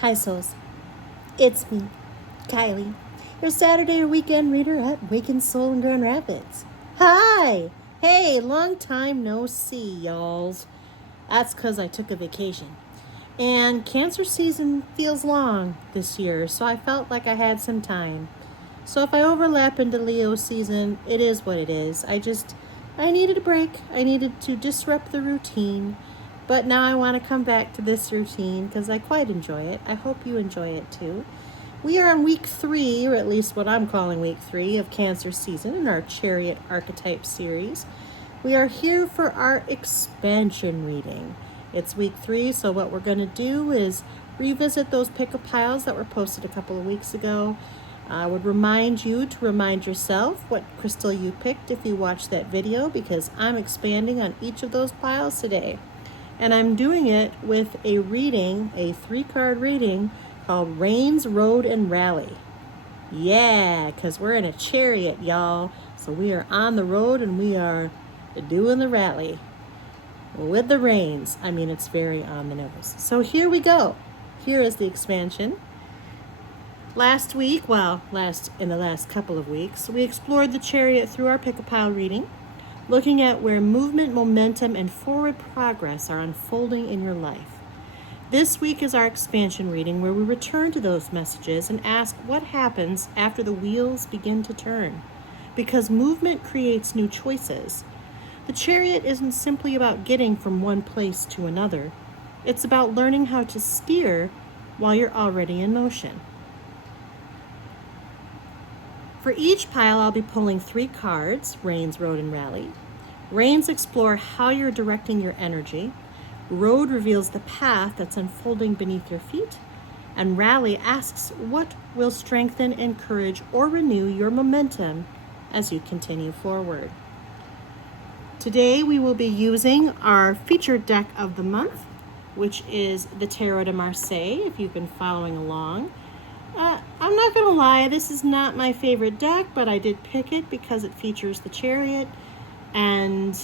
Hi, souls. It's me, Kylie, your Saturday or weekend reader at Wakened Soul in Grand Rapids. Hi! Hey, long time no see, y'alls. That's because I took a vacation. And Cancer season feels long this year, so I felt like I had some time. So if I overlap into Leo season, it is what it is. I needed a break. I needed to disrupt the routine. But now I want to come back to this routine because I quite enjoy it. I hope you enjoy it too. We are on week 3, or at least what I'm calling week 3 of Cancer season in our Chariot archetype series. We are here for our expansion reading. It's week 3, so what we're going to do is revisit those pick-up piles that were posted a couple of weeks ago. I would remind you to remind yourself what crystal you picked if you watched that video, because I'm expanding on each of those piles today. And I'm doing it with a reading, a 3-card reading called Reins, Road, and Rally. Yeah, because we're in a chariot, y'all. So we are on the road and we are doing the rally with the reins. I mean, it's very on the nose. So here we go. Here is the expansion. Last week, in the last couple of weeks, we explored the chariot through our pick-a-pile reading, looking at where movement, momentum, and forward progress are unfolding in your life. This week is our expansion reading, where we return to those messages and ask what happens after the wheels begin to turn. Because movement creates new choices. The chariot isn't simply about getting from one place to another. It's about learning how to steer while you're already in motion. For each pile, I'll be pulling 3 cards, Reins, Road, and Rally. Reins explore how you're directing your energy. Road reveals the path that's unfolding beneath your feet. And Rally asks what will strengthen, encourage, or renew your momentum as you continue forward. Today, we will be using our featured deck of the month, which is the Tarot de Marseille, if you've been following along. I'm not going to lie, this is not my favorite deck, but I did pick it because it features the Chariot, and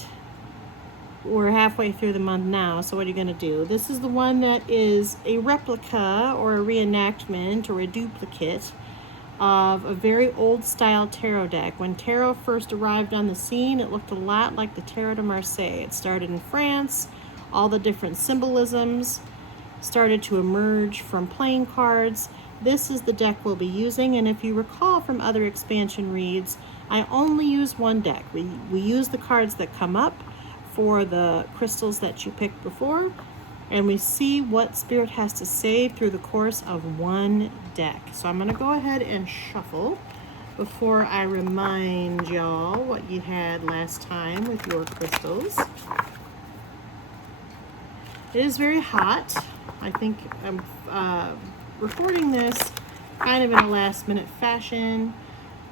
we're halfway through the month now, so what are you going to do? This is the one that is a replica or a reenactment or a duplicate of a very old style tarot deck. When tarot first arrived on the scene, it looked a lot like the Tarot de Marseille. It started in France. All the different symbolisms started to emerge from playing cards. This is the deck we'll be using, and if you recall from other expansion reads, I only use one deck. We use the cards that come up for the crystals that you picked before, and we see what Spirit has to say through the course of one deck. So I'm going to go ahead and shuffle before I remind y'all what you had last time with your crystals. It is very hot. I think I'm recording this kind of in a last minute fashion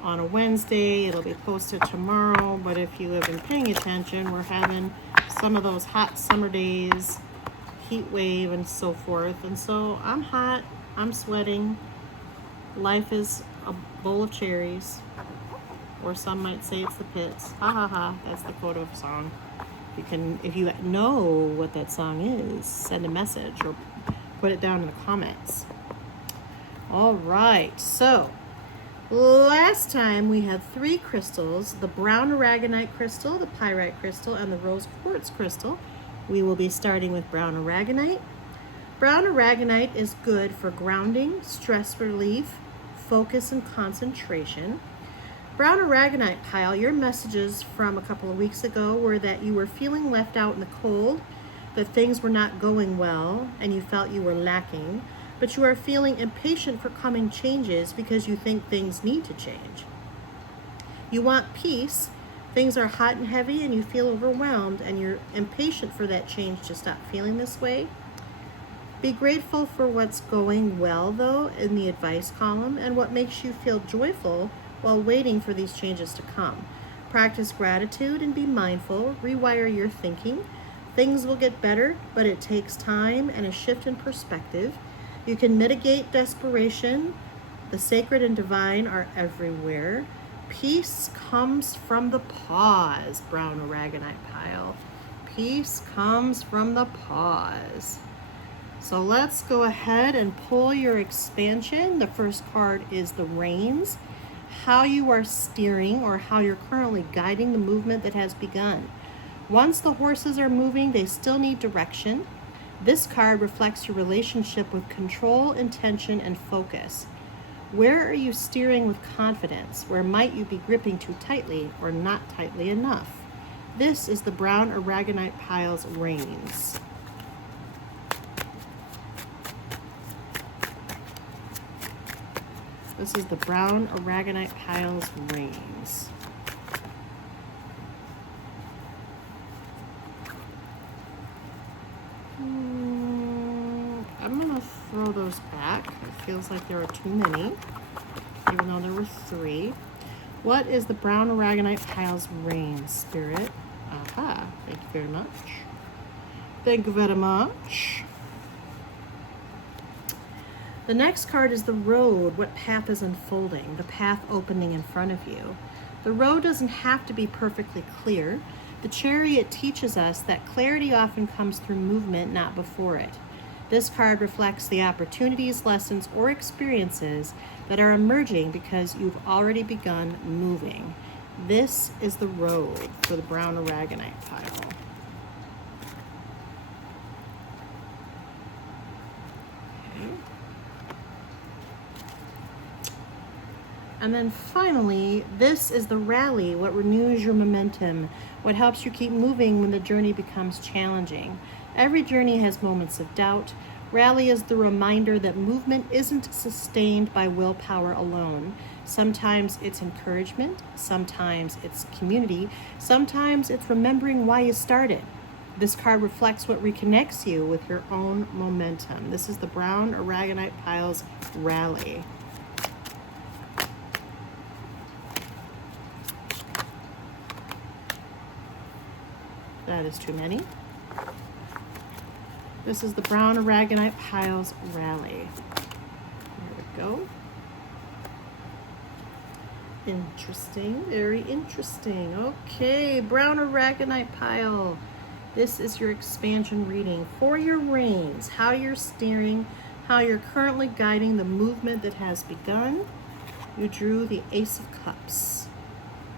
on a Wednesday. It'll be posted tomorrow, but if you have been paying attention, we're having some of those hot summer days, heat wave and so forth. And so I'm hot, I'm sweating. Life is a bowl of cherries, or some might say it's the pits. Ha ha ha, that's the quote of a song. If you know what that song is, send a message or put it down in the comments. All right, so last time we had 3 crystals, the brown Aragonite crystal, the Pyrite crystal, and the rose quartz crystal. We will be starting with brown Aragonite. Brown Aragonite is good for grounding, stress relief, focus, and concentration. Brown Aragonite pile, your messages from a couple of weeks ago were that you were feeling left out in the cold, that things were not going well, and you felt you were lacking, but you are feeling impatient for coming changes because you think things need to change. You want peace. Things are hot and heavy and you feel overwhelmed, and you're impatient for that change to stop feeling this way. Be grateful for what's going well, though, in the advice column, and what makes you feel joyful while waiting for these changes to come. Practice gratitude and be mindful. Rewire your thinking. Things will get better, but it takes time and a shift in perspective. You can mitigate desperation. The sacred and divine are everywhere. Peace comes from the pause, brown Aragonite pile. Peace comes from the pause. So let's go ahead and pull your expansion. The first card is the Reins. How you are steering or how you're currently guiding the movement that has begun. Once the horses are moving, they still need direction. This card reflects your relationship with control, intention, and focus. Where are you steering with confidence? Where might you be gripping too tightly or not tightly enough? This is the brown Aragonite pile's Reins. This is the brown Aragonite pile's Reins. I'm going to throw those back. It feels like there are too many, even though there were 3. What is the brown Aragonite pile's Reins, Spirit? Aha, thank you very much. Thank you very much. The next card is the road. What path is unfolding? The path opening in front of you. The road doesn't have to be perfectly clear. The Chariot teaches us that clarity often comes through movement, not before it. This card reflects the opportunities, lessons, or experiences that are emerging because you've already begun moving. This is the road for the brown Aragonite pile. And then finally, this is the rally, what renews your momentum, what helps you keep moving when the journey becomes challenging. Every journey has moments of doubt. Rally is the reminder that movement isn't sustained by willpower alone. Sometimes it's encouragement, sometimes it's community, sometimes it's remembering why you started. This card reflects what reconnects you with your own momentum. This is the brown Aragonite pile's Rally. That is too many. This is the brown Aragonite pile's Rally. There we go. Interesting, very interesting. Okay, brown Aragonite pile. This is your expansion reading for your Reins, how you're steering, how you're currently guiding the movement that has begun. You drew the Ace of Cups.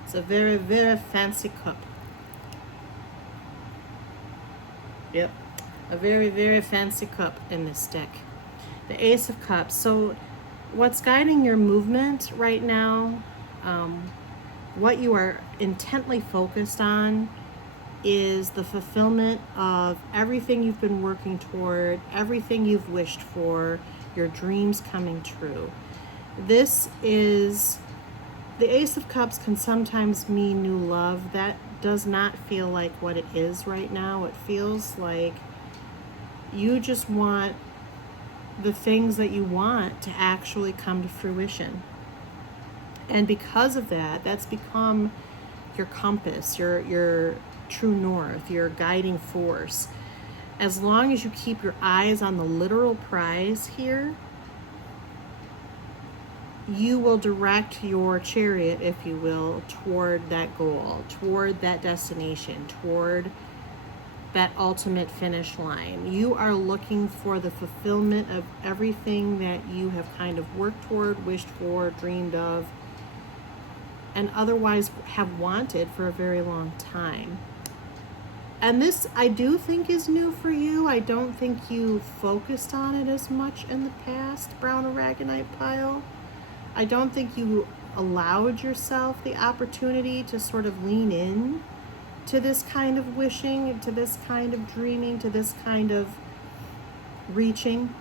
It's a very, very fancy cup. Yep, a very, very fancy cup in this deck. The Ace of Cups. So what's guiding your movement right now, what you are intently focused on is the fulfillment of everything you've been working toward, everything you've wished for, your dreams coming true. This is, the Ace of Cups can sometimes mean new love. That does not feel like what it is right now. It feels like you just want the things that you want to actually come to fruition. And because of that, that's become your compass, your true north, your guiding force. As long as you keep your eyes on the literal prize here, you will direct your chariot, if you will, toward that goal, toward that destination, toward that ultimate finish line. You are looking for the fulfillment of everything that you have kind of worked toward, wished for, dreamed of, and otherwise have wanted for a very long time. And this, I do think, is new for you. I don't think you focused on it as much in the past, brown Aragonite pile. I don't think you allowed yourself the opportunity to sort of lean in to this kind of wishing, to this kind of dreaming, to this kind of reaching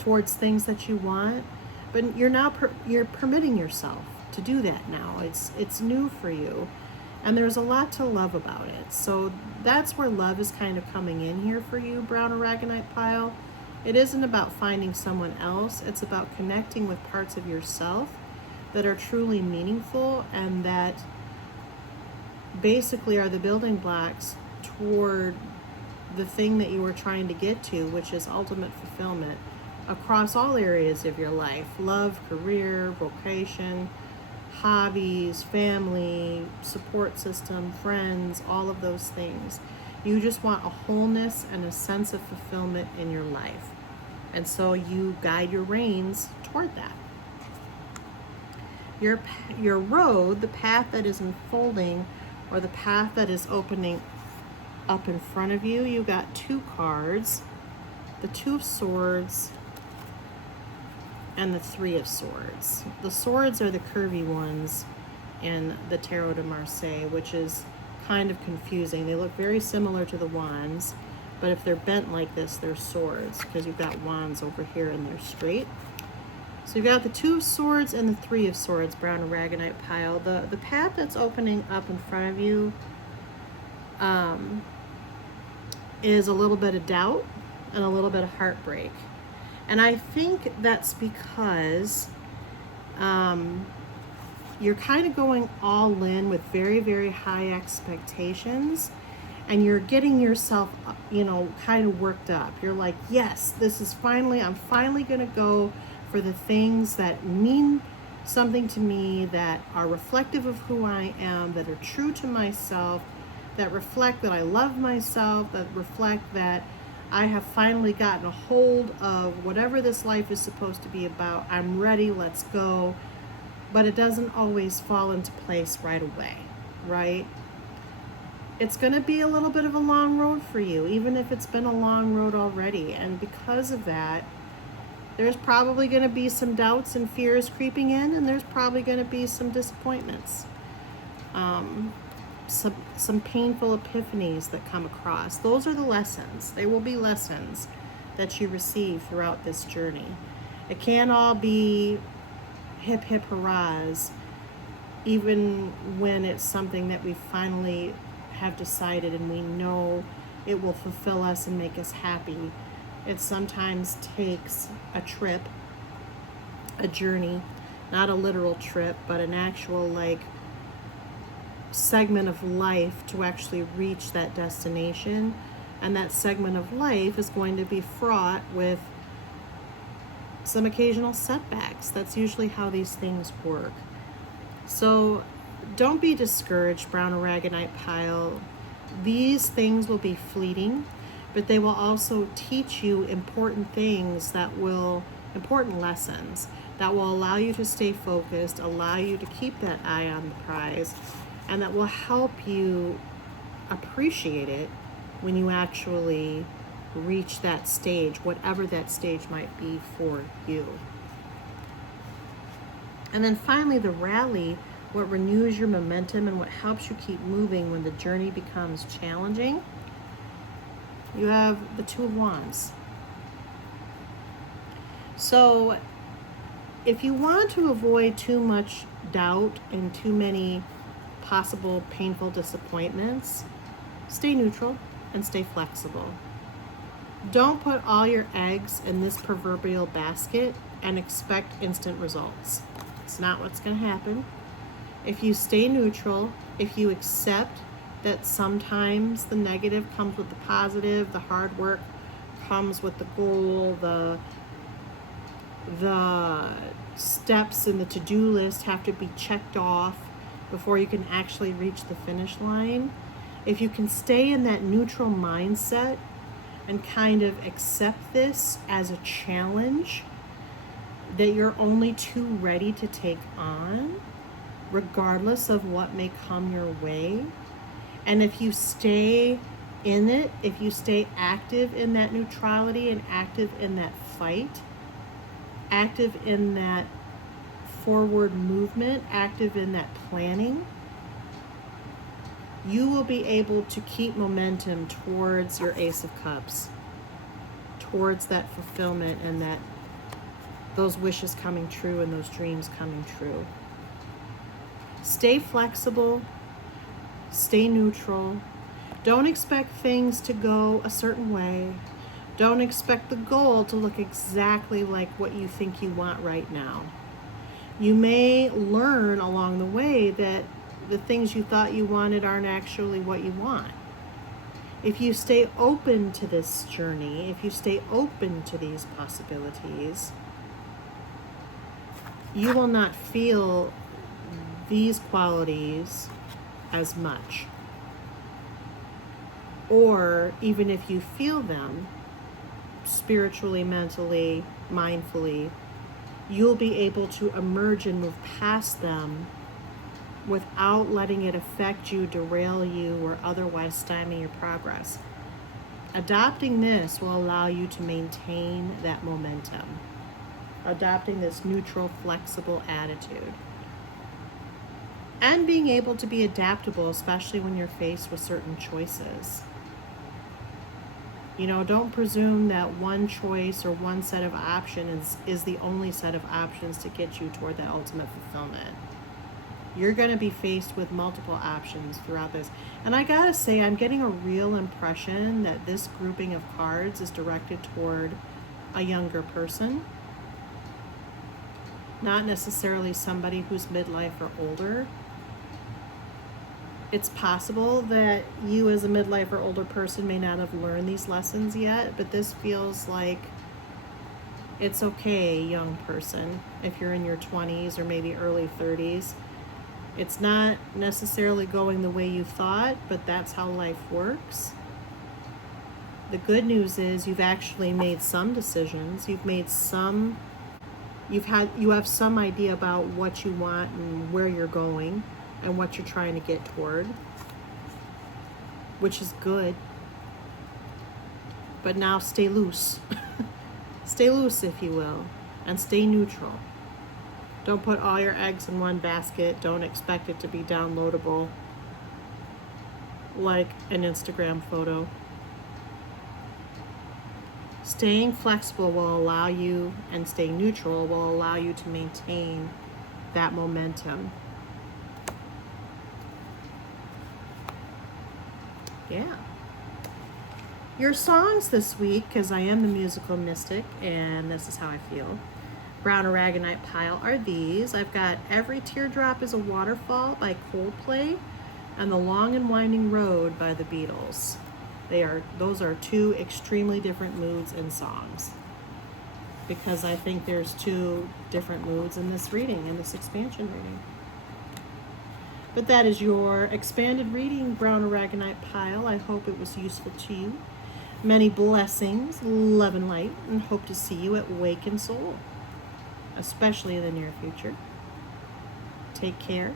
towards things that you want. But you're now you're permitting yourself to do that now. It's new for you, and there's a lot to love about it. So that's where love is kind of coming in here for you, brown Aragonite pile. It isn't about finding someone else. It's about connecting with parts of yourself that are truly meaningful and that basically are the building blocks toward the thing that you were trying to get to, which is ultimate fulfillment across all areas of your life: love, career, vocation, hobbies, family, support system, friends, all of those things. You just want a wholeness and a sense of fulfillment in your life. And so you guide your reins toward that. Your road, the path that is unfolding, or the path that is opening up in front of you, you got 2 cards, the 2 of Swords and the 3 of Swords. The swords are the curvy ones in the Tarot de Marseille, which is kind of confusing. They look very similar to the wands, but if they're bent like this, they're swords, because you've got wands over here and they're straight. So you've got the 2 of Swords and the 3 of Swords, brown Aragonite pile. The path that's opening up in front of you is a little bit of doubt and a little bit of heartbreak. And I think that's because you're kind of going all in with very, very high expectations, and you're getting yourself, kind of worked up. You're like, yes, I'm finally going to go for the things that mean something to me, that are reflective of who I am, that are true to myself, that reflect that I love myself, that reflect that I have finally gotten a hold of whatever this life is supposed to be about. I'm ready, let's go. But it doesn't always fall into place right away, right? It's going to be a little bit of a long road for you, even if it's been a long road already. And because of that, there's probably going to be some doubts and fears creeping in, and there's probably going to be some disappointments. Some painful epiphanies that come across. Those are the lessons. They will be lessons that you receive throughout this journey. It can't all be hip hip hurrahs, even when it's something that we finally have decided and we know it will fulfill us and make us happy. It sometimes takes a trip, a journey, not a literal trip, but an actual segment of life to actually reach that destination. And that segment of life is going to be fraught with some occasional setbacks. That's usually how these things work. So don't be discouraged, brown Aragonite pile. These things will be fleeting, but they will also teach you important lessons that will allow you to stay focused, allow you to keep that eye on the prize, and that will help you appreciate it when you actually reach that stage, whatever that stage might be for you. And then finally, the rally, what renews your momentum and what helps you keep moving when the journey becomes challenging. You have the 2 of Wands. So if you want to avoid too much doubt and too many possible painful disappointments, stay neutral and stay flexible. Don't put all your eggs in this proverbial basket and expect instant results. It's not what's going to happen. If you stay neutral, if you accept that sometimes the negative comes with the positive, the hard work comes with the goal, the steps in the to-do list have to be checked off before you can actually reach the finish line. If you can stay in that neutral mindset and kind of accept this as a challenge that you're only too ready to take on, regardless of what may come your way. And if you stay in it, if you stay active in that neutrality and active in that fight, active in that forward movement, active in that planning, you will be able to keep momentum towards your Ace of Cups, towards that fulfillment and those wishes coming true and those dreams coming true. Stay flexible, stay neutral. Don't expect things to go a certain way. Don't expect the goal to look exactly like what you think you want right now. You may learn along the way that the things you thought you wanted aren't actually what you want. If you stay open to this journey, if you stay open to these possibilities, you will not feel these qualities as much. Or even if you feel them spiritually, mentally, mindfully, you'll be able to emerge and move past them without letting it affect you, derail you, or otherwise stymie your progress. Adopting this will allow you to maintain that momentum. Adopting this neutral, flexible attitude. And being able to be adaptable, especially when you're faced with certain choices. You know, don't presume that one choice or one set of options is the only set of options to get you toward that ultimate fulfillment. You're going to be faced with multiple options throughout this. And I gotta say, I'm getting a real impression that this grouping of cards is directed toward a younger person. Not necessarily somebody who's midlife or older. It's possible that you as a midlife or older person may not have learned these lessons yet, but this feels like it's okay, young person, if you're in your 20s or maybe early 30s. It's not necessarily going the way you thought, but that's how life works. The good news is you've actually made some decisions. You have some idea about what you want and where you're going and what you're trying to get toward, which is good. But now stay loose. Stay loose, if you will, and stay neutral. Don't put all your eggs in one basket. Don't expect it to be downloadable like an Instagram photo. Staying flexible will allow you, and staying neutral will allow you to maintain that momentum. Yeah. Your songs this week, because I am the musical mystic, and this is how I feel. Brown Aragonite pile are these. I've got Every Teardrop is a Waterfall by Coldplay and The Long and Winding Road by the Beatles. Those are two extremely different moods and songs, because I think there's two different moods in this reading, in this expansion reading. But that is your expanded reading, Brown Aragonite pile. I hope it was useful to you. Many blessings, love and light, and hope to see you at Wake and Soul, especially in the near future. Take care.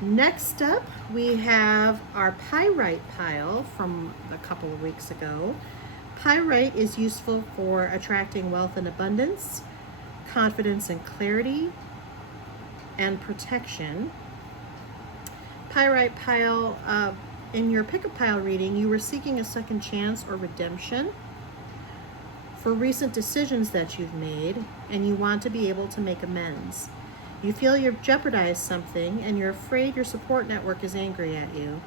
Next up, we have our Pyrite pile from a couple of weeks ago. Pyrite is useful for attracting wealth and abundance, confidence and clarity, and protection. Pyrite pile, in your pick a pile reading, you were seeking a second chance or redemption for recent decisions that you've made, and you want to be able to make amends. You feel you've jeopardized something, and you're afraid your support network is angry at you.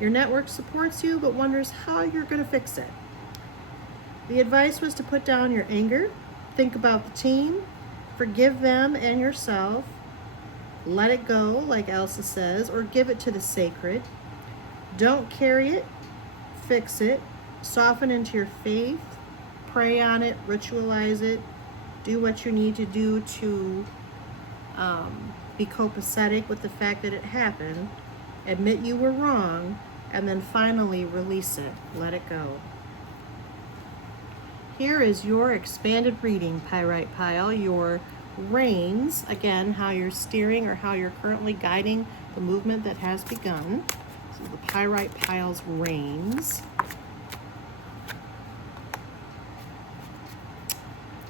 Your network supports you, but wonders how you're going to fix it. The advice was to put down your anger, think about the team, forgive them and yourself, let it go, like Elsa says, or give it to the sacred. Don't carry it, fix it, soften into your faith, pray on it, ritualize it, do what you need to do to be copacetic with the fact that it happened, admit you were wrong, and then finally release it, let it go. Here is your expanded reading, Pyrite pile, your reins, again, how you're steering or how you're currently guiding the movement that has begun. So the Pyrite pile's reins.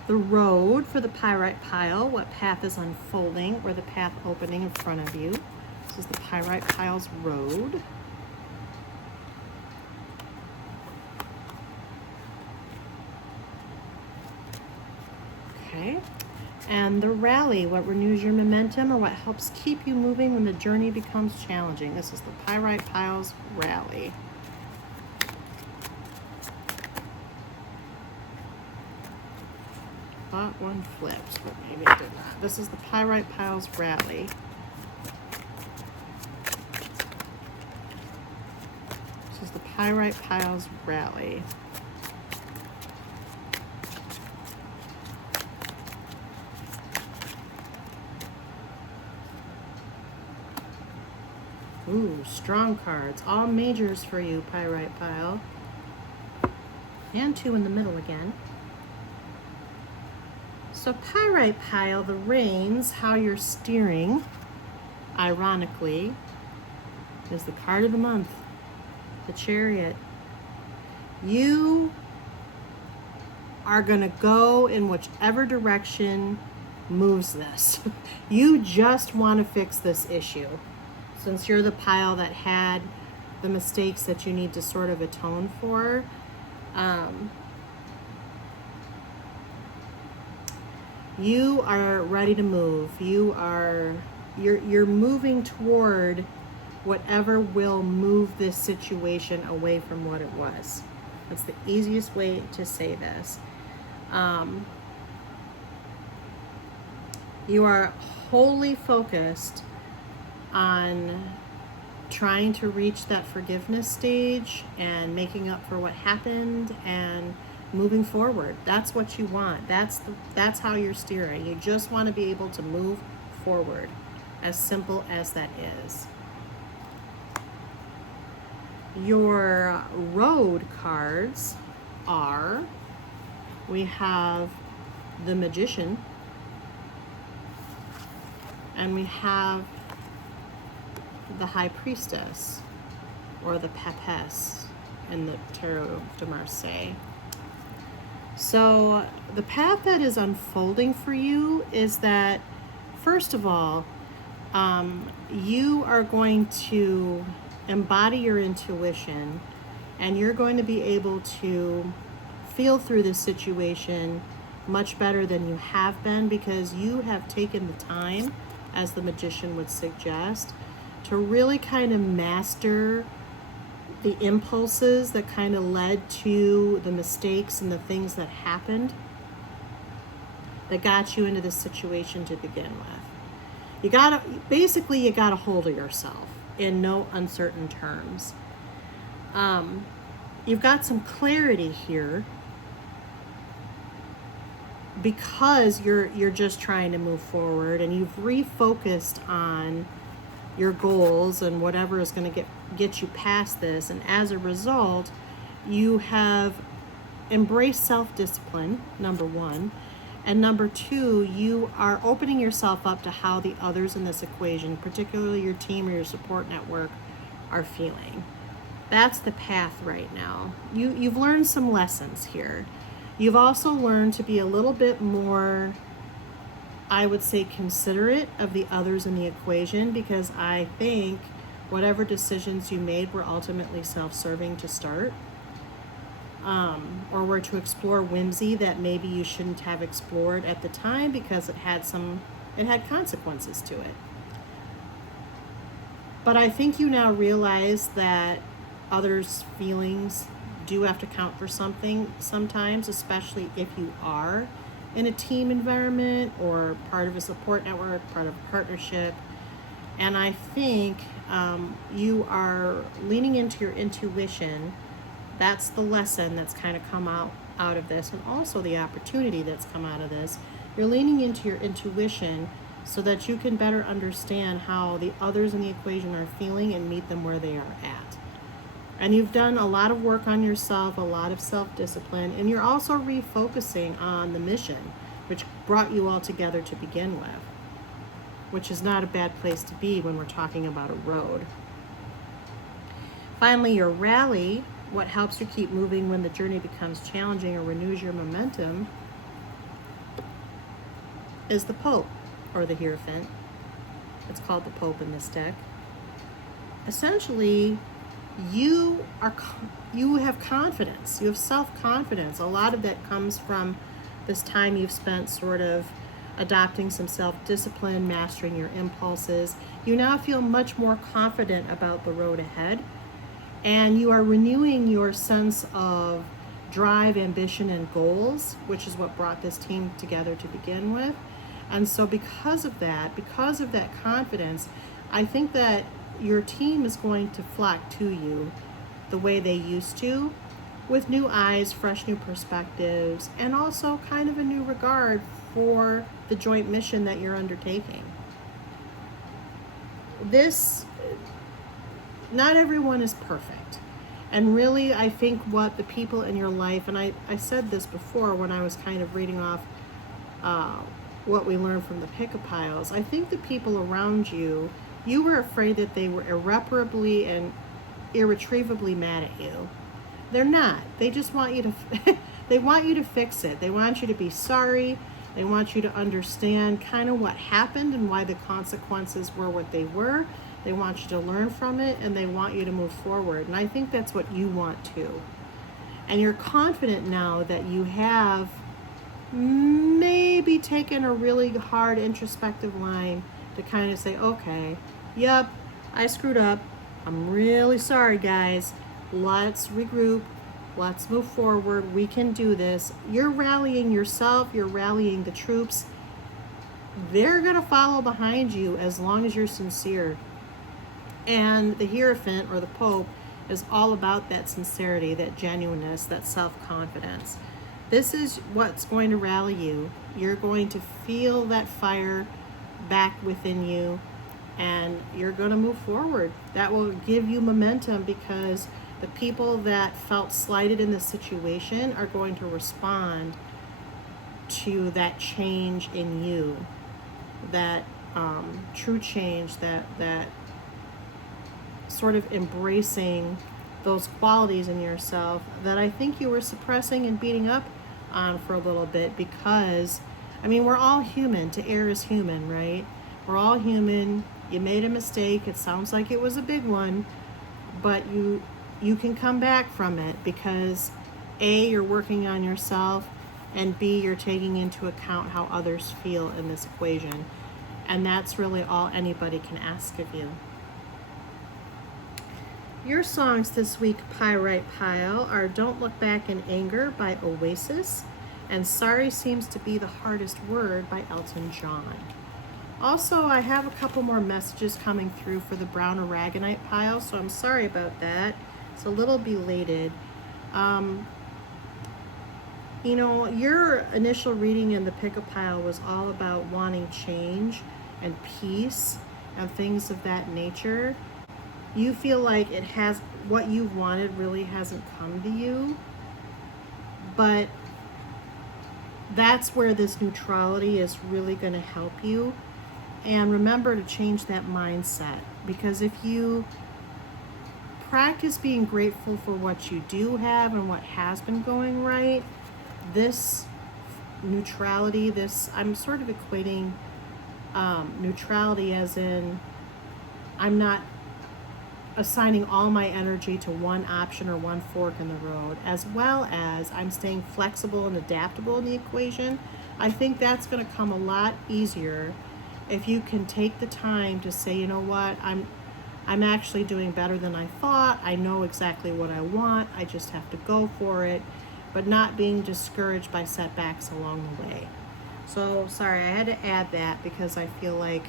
The road for the Pyrite pile, what path is unfolding or the path opening in front of you. This is the Pyrite pile's road. Okay. And the rally, what renews your momentum or what helps keep you moving when the journey becomes challenging. This is the Pyrite pile's rally. Thought one flipped, but maybe it did not. This is the Pyrite pile's rally. This is the Pyrite pile's rally. Ooh, strong cards. All majors for you, Pyrite pile. And 2 in the middle again. So Pyrite pile, the reins, how you're steering, ironically, is the card of the month, the Chariot. You are going to go in whichever direction moves this. You just want to fix this issue. Since you're the pile that had the mistakes that you need to sort of atone for, you are ready to move. You're moving toward whatever will move this situation away from what it was. That's the easiest way to say this. You are wholly focused on trying to reach that forgiveness stage and making up for what happened and moving forward. That's what you want. That's how you're steering. You just want to be able to move forward, as simple as that is. Your road cards are, we have the Magician, and we have the High Priestess, or the Papesse in the Tarot de Marseille. So the path that is unfolding for you is that, first of all, you are going to embody your intuition, and you're going to be able to feel through this situation much better than you have been, because you have taken the time, as the Magician would suggest, to really kind of master the impulses that kind of led to the mistakes and the things that happened that got you into this situation to begin with. You gotta hold of yourself in no uncertain terms. You've got some clarity here because you're just trying to move forward, and you've refocused on your goals and whatever is going to get you past this. And as a result, you have embraced self-discipline, number one. And number two, you are opening yourself up to how the others in this equation, particularly your team or your support network, are feeling. That's the path right now. You've learned some lessons here. You've also learned to be a little bit more, I would say, considerate of the others in the equation, because I think whatever decisions you made were ultimately self-serving to start, or were to explore whimsy that maybe you shouldn't have explored at the time because it had consequences to it. But I think you now realize that others' feelings do have to count for something sometimes, especially if you are in a team environment or part of a support network, part of a partnership. And I think you are leaning into your intuition. That's the lesson that's kind of come out of this, and also the opportunity that's come out of this. You're leaning into your intuition so that you can better understand how the others in the equation are feeling and meet them where they are at. And you've done a lot of work on yourself, a lot of self-discipline, and you're also refocusing on the mission, which brought you all together to begin with, which is not a bad place to be when we're talking about a road. Finally, your rally, what helps you keep moving when the journey becomes challenging or renews your momentum, is the Pope, or the Hierophant. It's called the Pope in this deck. Essentially, you have confidence, you have self-confidence. A lot of that comes from this time you've spent sort of adopting some self-discipline, mastering your impulses. You now feel much more confident about the road ahead, and you are renewing your sense of drive, ambition, and goals, which is what brought this team together to begin with. And so because of that confidence, I think that your team is going to flock to you the way they used to, with new eyes, fresh new perspectives, and also kind of a new regard for the joint mission that you're undertaking. This not everyone is perfect. And really, I think what the people in your life, and I said this before when I was kind of reading off what we learned from the pick-a piles, I think the people around you, you were afraid that they were irreparably and irretrievably mad at you. They're not. They just want you to, they want you to fix it. They want you to be sorry. They want you to understand kind of what happened and why the consequences were what they were. They want you to learn from it, and they want you to move forward. And I think that's what you want too. And you're confident now that you have maybe taken a really hard introspective line to kind of say, okay, yep, I screwed up. I'm really sorry, guys. Let's regroup. Let's move forward. We can do this. You're rallying yourself. You're rallying the troops. They're going to follow behind you as long as you're sincere. And the Hierophant, or the Pope, is all about that sincerity, that genuineness, that self-confidence. This is what's going to rally you. You're going to feel that fire back within you, and you're going to move forward. That will give you momentum, because the people that felt slighted in this situation are going to respond to that change in you, that true change, that sort of embracing those qualities in yourself that I think you were suppressing and beating up on for a little bit. Because, I mean, we're all human. To err is human, right? We're all human. You made a mistake. It sounds like it was a big one, but you can come back from it, because A, you're working on yourself, and B, you're taking into account how others feel in this equation. And that's really all anybody can ask of you. Your songs this week, Pyrite Pile, are Don't Look Back in Anger by Oasis, and Sorry Seems to Be the Hardest Word by Elton John. Also, I have a couple more messages coming through for the Brown Aragonite pile, so I'm sorry about that. It's a little belated. You know, your initial reading in the pick-a pile was all about wanting change and peace and things of that nature. You feel like it has, what you wanted really hasn't come to you, but that's where this neutrality is really going to help you. And remember to change that mindset, because if you practice being grateful for what you do have and what has been going right, this neutrality, this, I'm sort of equating neutrality as in, I'm not assigning all my energy to one option or one fork in the road, as well as I'm staying flexible and adaptable in the equation. I think that's going to come a lot easier if you can take the time to say, you know what, I'm actually doing better than I thought. I know exactly what I want. I just have to go for it, but not being discouraged by setbacks along the way. So sorry, I had to add that because I feel like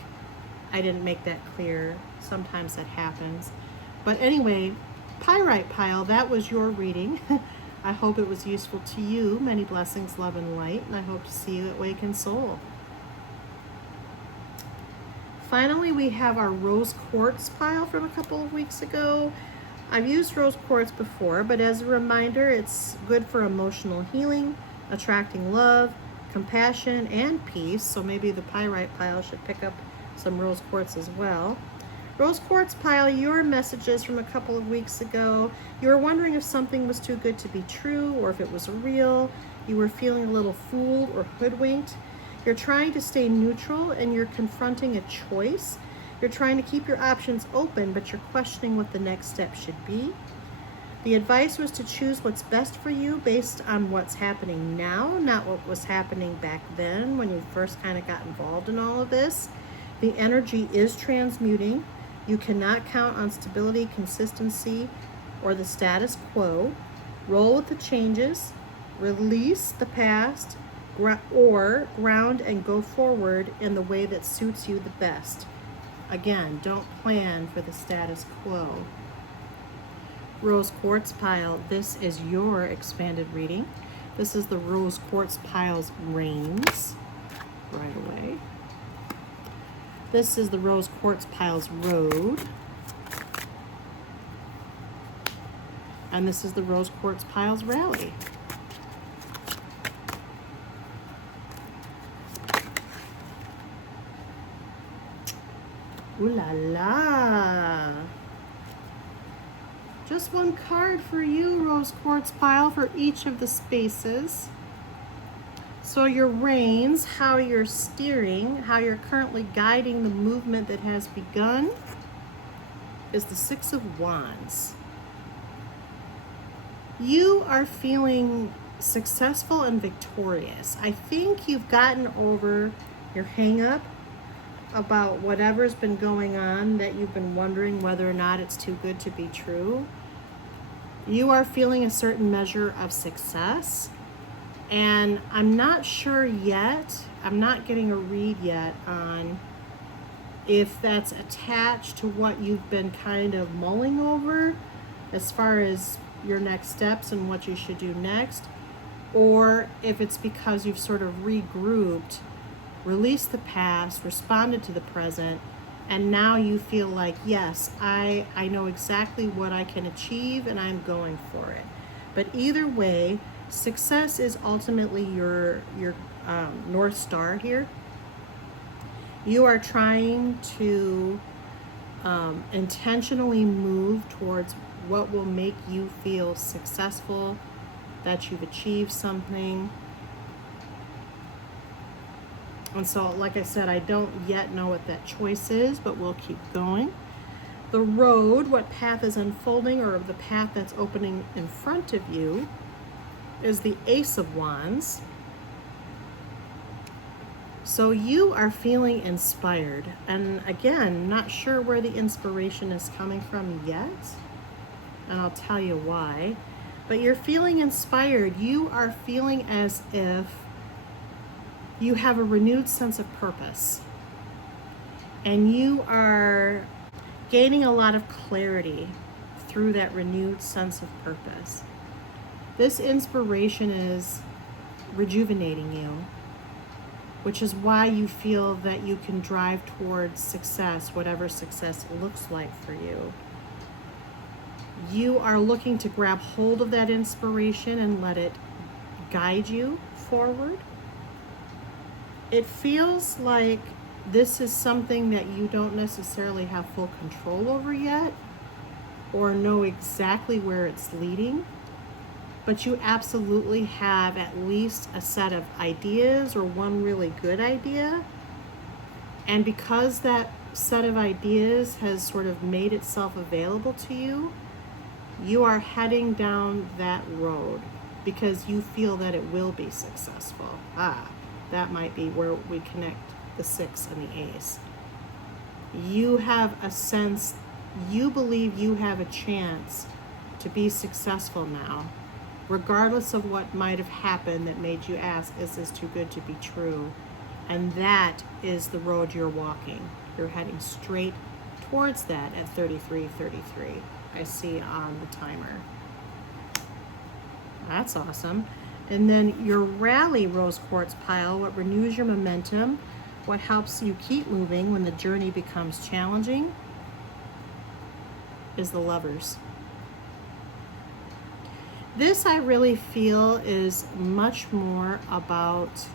I didn't make that clear. Sometimes that happens. But anyway, Pyrite Pile, that was your reading. I hope it was useful to you. Many blessings, love, and light, and I hope to see you at Waken Soul. Finally, we have our Rose Quartz pile from a couple of weeks ago. I've used Rose Quartz before, but as a reminder, it's good for emotional healing, attracting love, compassion, and peace. So maybe the Pyrite pile should pick up some Rose Quartz as well. Rose Quartz pile, your messages from a couple of weeks ago. You were wondering if something was too good to be true or if it was real. You were feeling a little fooled or hoodwinked. You're trying to stay neutral and you're confronting a choice. You're trying to keep your options open, but you're questioning what the next step should be. The advice was to choose what's best for you based on what's happening now, not what was happening back then when you first kind of got involved in all of this. The energy is transmuting. You cannot count on stability, consistency, or the status quo. Roll with the changes, release the past, or ground and go forward in the way that suits you the best. Again, don't plan for the status quo. Rose Quartz pile, this is your expanded reading. This is the Rose Quartz pile's Reins, right away. This is the Rose Quartz pile's Road. And this is the Rose Quartz Piles Rally. Ooh la la. Just one card for you, Rose Quartz Pile, for each of the spaces. So your reins, how you're steering, how you're currently guiding the movement that has begun, is the Six of Wands. You are feeling successful and victorious. I think you've gotten over your hang-up about whatever's been going on that you've been wondering whether or not it's too good to be true. You are feeling a certain measure of success, and I'm not sure yet, I'm not getting a read yet on if that's attached to what you've been kind of mulling over as far as your next steps and what you should do next, or if it's because you've sort of regrouped, released the past, responded to the present, and now you feel like, yes, I know exactly what I can achieve and I'm going for it. But either way, success is ultimately your North Star here. You are trying to intentionally move towards what will make you feel successful, that you've achieved something. And so, like I said, I don't yet know what that choice is, but we'll keep going. The road, what path is unfolding, or the path that's opening in front of you, is the Ace of Wands. So you are feeling inspired. And again, not sure where the inspiration is coming from yet. And I'll tell you why. But you're feeling inspired. You are feeling as if you have a renewed sense of purpose. And you are gaining a lot of clarity through that renewed sense of purpose. This inspiration is rejuvenating you, which is why you feel that you can drive towards success, whatever success looks like for you. You are looking to grab hold of that inspiration and let it guide you forward. It feels like this is something that you don't necessarily have full control over yet, or know exactly where it's leading, but you absolutely have at least a set of ideas, or one really good idea. And because that set of ideas has sort of made itself available to you, you are heading down that road because you feel that it will be successful. That might be where we connect the six and the ace. You have a sense, you believe you have a chance to be successful now, regardless of what might have happened that made you ask, is this too good to be true? And that is the road you're walking. You're heading straight towards that at 33:33. I see on the timer. That's awesome. And then your rally Rose Quartz Pile, what renews your momentum, what helps you keep moving when the journey becomes challenging, is the Lovers. This, I really feel, is much more about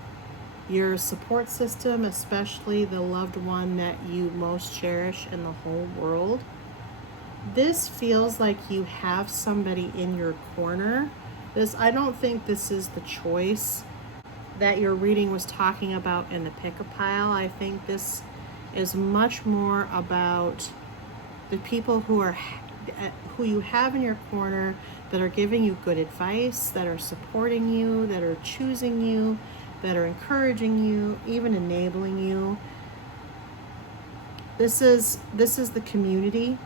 your support system, especially the loved one that you most cherish in the whole world. This feels like you have somebody in your corner. I don't think this is the choice that your reading was talking about in the pick-a-pile. I think this is much more about the people who you have in your corner that are giving you good advice, that are supporting you, that are choosing you, that are encouraging you, even enabling you. This is the community.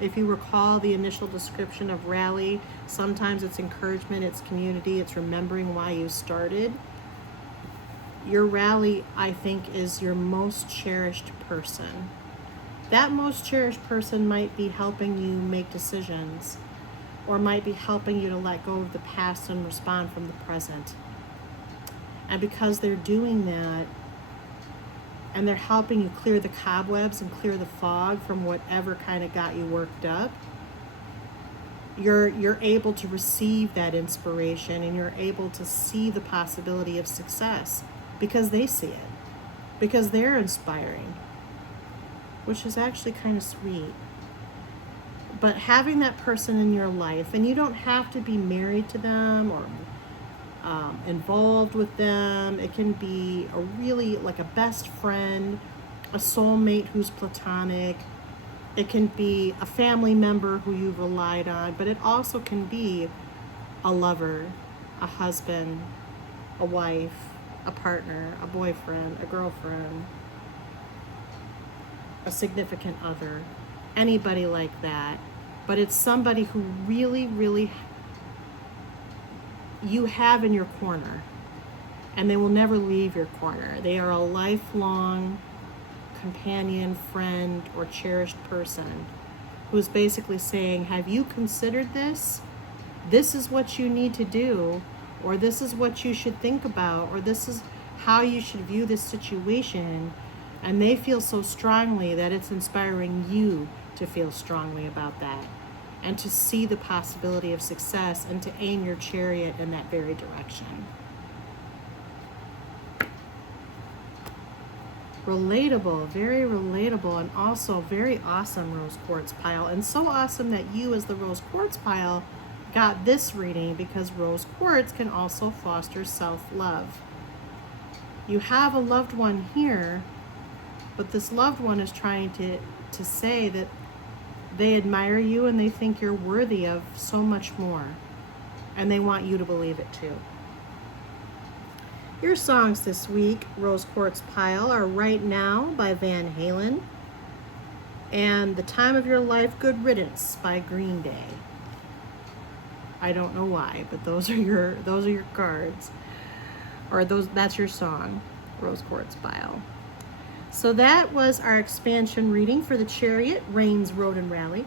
If you recall the initial description of rally, sometimes it's encouragement, it's community, it's remembering why you started. Your rally, I think, is your most cherished person. That most cherished person might be helping you make decisions, or might be helping you to let go of the past and respond from the present. And because they're doing that, and they're helping you clear the cobwebs and clear the fog from whatever kind of got you worked up, you're able to receive that inspiration, and you're able to see the possibility of success because they see it, because they're inspiring, which is actually kind of sweet. But having that person in your life, and you don't have to be married to them or involved with them. It can be a really like a best friend, a soulmate who's platonic. It can be a family member who you've relied on, but it also can be a lover, a husband, a wife, a partner, a boyfriend, a girlfriend, a significant other, anybody like that. But it's somebody who really, really you have in your corner, and they will never leave your corner. They are a lifelong companion, friend, or cherished person who's basically saying, have you considered this? This is what you need to do, or this is what you should think about, or this is how you should view this situation. And they feel so strongly that it's inspiring you to feel strongly about that, and to see the possibility of success, and to aim your chariot in that very direction. Relatable, very relatable, and also very awesome rose quartz pile. And so awesome that you as the rose quartz pile got this reading, because rose quartz can also foster self-love. You have a loved one here, but this loved one is trying to say that they admire you and they think you're worthy of so much more. And they want you to believe it too. Your songs this week, Rose Quartz Pile, are Right Now by Van Halen and The Time of Your Life, Good Riddance by Green Day. I don't know why, but those are your cards. Or that's your song, Rose Quartz Pile. So that was our expansion reading for the Chariot, Reins, Road, and Rally.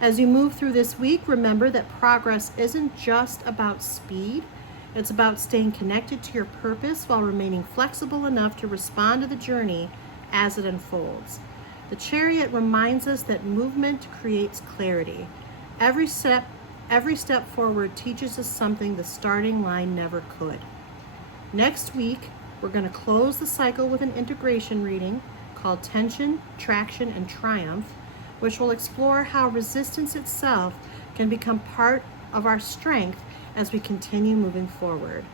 As you move through this week, remember that progress isn't just about speed. It's about staying connected to your purpose while remaining flexible enough to respond to the journey as it unfolds. The Chariot reminds us that movement creates clarity. Every step forward teaches us something the starting line never could. Next week, we're going to close the cycle with an integration reading called Tension, Traction, and Triumph, which will explore how resistance itself can become part of our strength as we continue moving forward.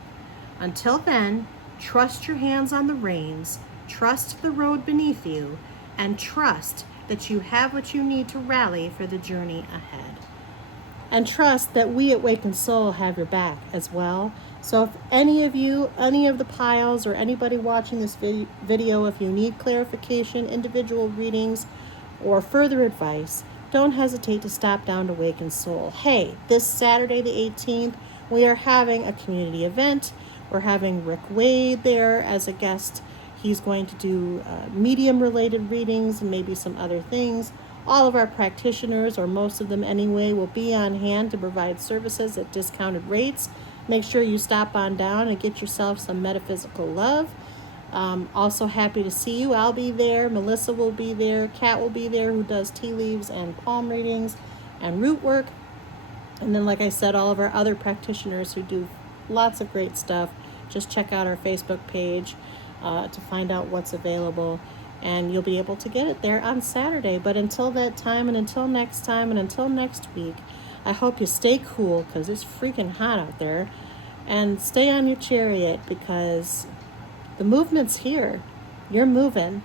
Until then, trust your hands on the reins, trust the road beneath you, and trust that you have what you need to rally for the journey ahead. And trust that we at Awakened Soul have your back as well. So if any of you, any of the piles, or anybody watching this video, if you need clarification, individual readings, or further advice, don't hesitate to stop down to Awakened Soul. Hey, this Saturday the 18th, we are having a community event. We're having Rick Wade there as a guest. He's going to do medium-related readings and maybe some other things. All of our practitioners, or most of them anyway, will be on hand to provide services at discounted rates. Make sure you stop on down and get yourself some metaphysical love. Also happy to see you. I'll be there. Melissa will be there. Kat will be there, who does tea leaves and palm readings and root work. And then, like I said, all of our other practitioners who do lots of great stuff. Just check out our Facebook page to find out what's available. And you'll be able to get it there on Saturday. But until that time, and until next time, and until next week, I hope you stay cool, because it's freaking hot out there. And stay on your chariot, because the movement's here. You're moving.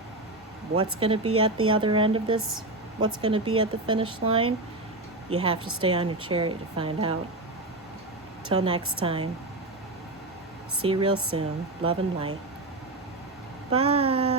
What's going to be at the other end of this? What's going to be at the finish line? You have to stay on your chariot to find out. Till next time. See you real soon. Love and light. Bye.